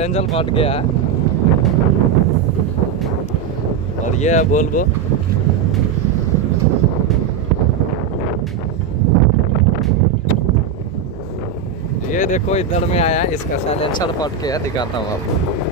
साइलेंसर फट गया है। और ये है वोल्वो। ये देखो इधर में आया, इसका साइलेंसर फट गया, दिखाता हूँ आपको।